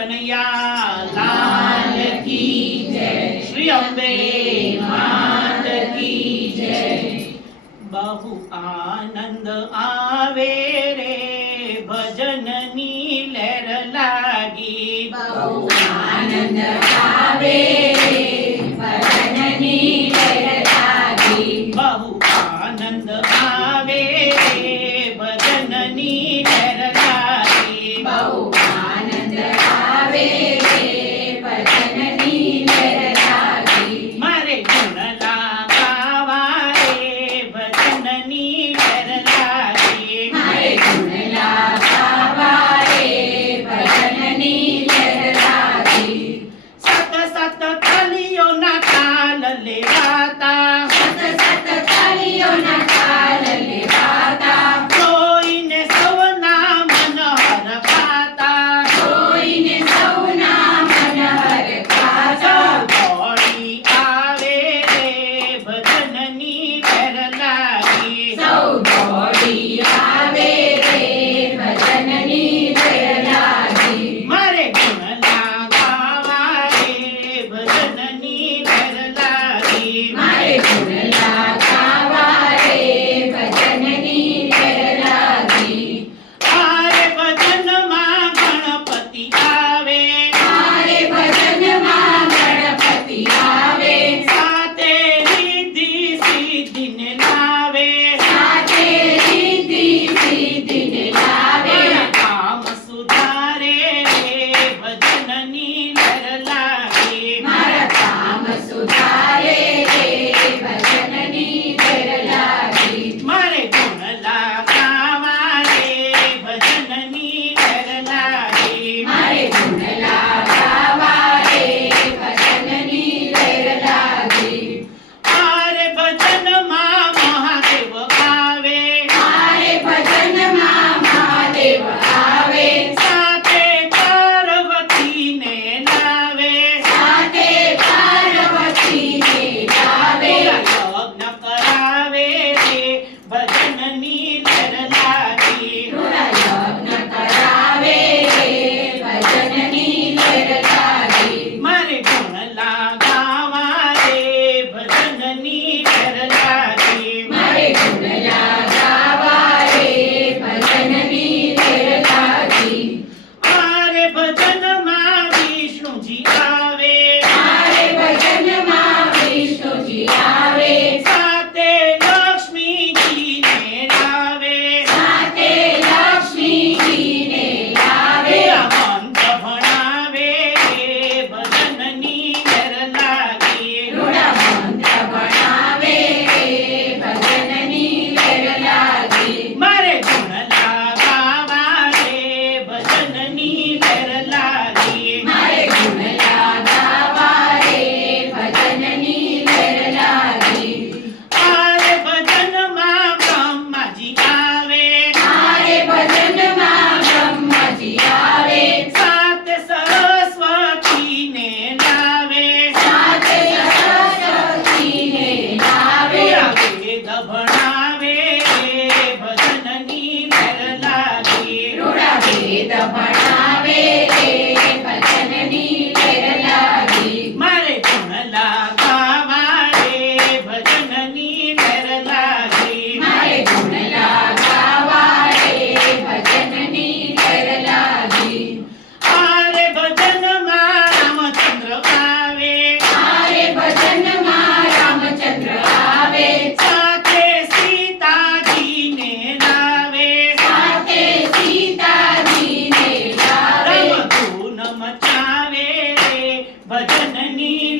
કનૈયા લાલ કી જય, શ્રી અંબે માત કી જય। બહુ આનંદ આવે રે ભજનની લહેર લાગી, બહુ આનંદ આવે રે ભજનની લહેર લાગી, બહુ આનંદ આવે રે ભજનની લહેર લાગી, બહુ આનંદ આવે રે ભજનની લહેર લાગી, મારે ગુણ ગાવા રે ભજનની લહેર લાગી, મારે ગુણ ગાવા રે ભજનની લહેર લાગી, સત સત કલીઓના તાલ લેવાતા, સત સત તાળીઓના તાલ લેવાતા, જોઈને સૌના મન હરખાતા, જોઈને સૌના મન હરખાતા, સૌ દોડી આવે રે ભજનની લહેર લાગી, સૌ દોડી આવે રે ભજનની લહેર લાગી, મારે ગુણ ગાવા રે ભજનની લહેર લાગી, મારે ગુણ ગાવા રે ભજનની લહેર લાગી, મારે ભજનમાં ગણપતિ આવે, મારે ભજનમાં ગણપતિ આવે, સાથે રિદ્ધિ સિદ્ધિને લાવે, સાથે રિદ્ધિ સિદ્ધિને લાવે, મારા કામ સુધારે રે ભજનની લહેર લાગી, મારા કામ સુધારે રે ભજનની લહેર લાગી, મારે ગુણ ગાવા રે ભજનની લહેર લાગી, મારે ગુણ ગાવા રે ભજનની લહેર લાગી, મારે ભજનમાં મહાદેવ આવે, મારે ભજનમાં મહાદેવ આવે, સાથે પાર્વતીને લાવે, સાથે પાર્વતીને લાવે, લગ્ન કરાવે રે ભજનની લહેર લાગી, પૂરા લગ્ન કરાવે રે ભજનની લહેર લાગી, મારે ગુણ ગાવા રે ભજનની લહેર લાગી, મારે ગુણ ગાવા રે ભજનની લહેર લાગી, મારે ભજનમાં વિષ્ણુજી આવે, મારે ભજનમાં વિષ્ણુજી આવે, સાથે લક્ષ્મીજીને લાવે, સાથે લક્ષ્મીજીને લાવે, મંત્ર ભણાવે રે ભજનની લહેર લાગી, રૂડા મંત્ર ભણાવે રે ભજનની લહેર લાગી, મારે ગુણ ગાવા રે ભજનની લહેર લાગી, મારે ગુણ ગાવા રે ભજનની લહેર લાગી, મારે ભજનમાં બ્રહ્માજી આવે, મારે ભજનમાં બ્રહ્મજી આવે, સાથે સરસ્વતીને લાવે, સાથે સરસ્વતીને લાવે, વેદ ભણાવે રે ભજનની લહેર લાગી, રૂડા વેદ ભણાવે રે ભજનની લહેર લાગી, મારે ગુણ ગાવા રે ભજનની લહેર લાગી, મારે ગુણ ગાવા રે ભજનની લહેર લાગી, મારે ભજનમાં રામચંદ્ર આવે, મારે ભજનમાં રામચંદ્ર આવે, સાથે સીતાજીને લાવે, સાથે સીતાજીને લાવે, રામ ધૂન મચાવે રે ભજનની